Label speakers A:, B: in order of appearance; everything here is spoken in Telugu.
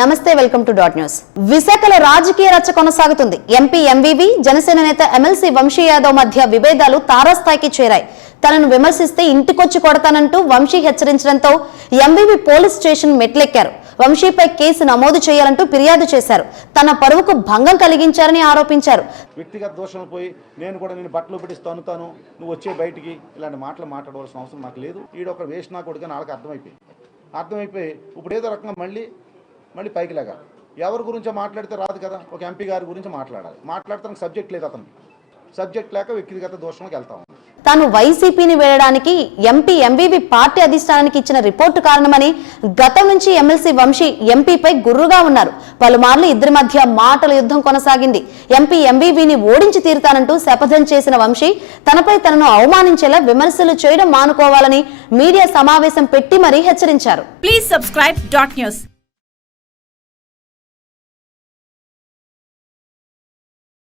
A: నమస్తే వెల్కమ్ టు డాట్ న్యూస్. విశాఖలో రాజకీయ రచ్చ కొనసాగుతుంది. ఎంపీ ఎంవీవీ జనసేన నేత ఎమ్మెల్సీ వంశీ యాదవ్ మధ్య విభేదాలు తారాస్థాయికి చేరాయి. తనను విమర్శిస్తే ఇంటికొచ్చి కొడతానంటూ వంశీ హెచ్చరించడంతో ఎంవీవీ పోలీస్ స్టేషన్ మెట్లెక్కారు. వంశీపై కేసు నమోదు చేయాలంటూ ఫిర్యాదు చేశారు. తన పరువుకు భంగం కలిగించారని ఆరోపించారు.
B: వ్యక్తిగత దోషాలు పోయి నేను కూడా నేను బట్టలు పెట్టిస్తూ తాను నువ్వు వచ్చే బయటికి ఇలాంటి మాటలు మాట్లాడవలసిన అవసరం నాకు లేదు. ఈడ ఒక వేస్ట్ కొడుకు అని వాళ్ళకి అర్థమైపోయి అర్థమైపోయి ఇప్పుడు ఏదో రకంగా మళ్ళీ మళ్ళీ పైకి లేగా ఎవరి గురించో మాట్లాడితే రాదు కదా. ఒక ఎంపీ గారి గురించి మాట్లాడాలి. మాట్లాడటానికి సబ్జెక్ట్ లేదు అతనికి సబ్జెక్ట్ లేక వ్యక్తిగత దోషంలోకి వెళ్తాం
A: తాను వైసీపీని వేయడానికి ఎంపీ ఎంవీవీ పార్టీ అధిష్టానానికి ఇచ్చిన రిపోర్టు కారణమని గతం నుంచి ఎమ్మెల్సీ వంశీ ఎంపీపై గుర్రుగా ఉన్నారు. పలుమార్లు ఇద్దరి మధ్య మాటల యుద్ధం కొనసాగింది. ఎంపీ ఎంవీవీని ఓడించి తీరుతానంటూ శపథం చేసిన వంశీ తనపై తనను అవమానించేలా విమర్శలు చేయడం మానుకోవాలని మీడియా సమావేశం పెట్టి మరీ హెచ్చరించారు.
C: Please subscribe dot news.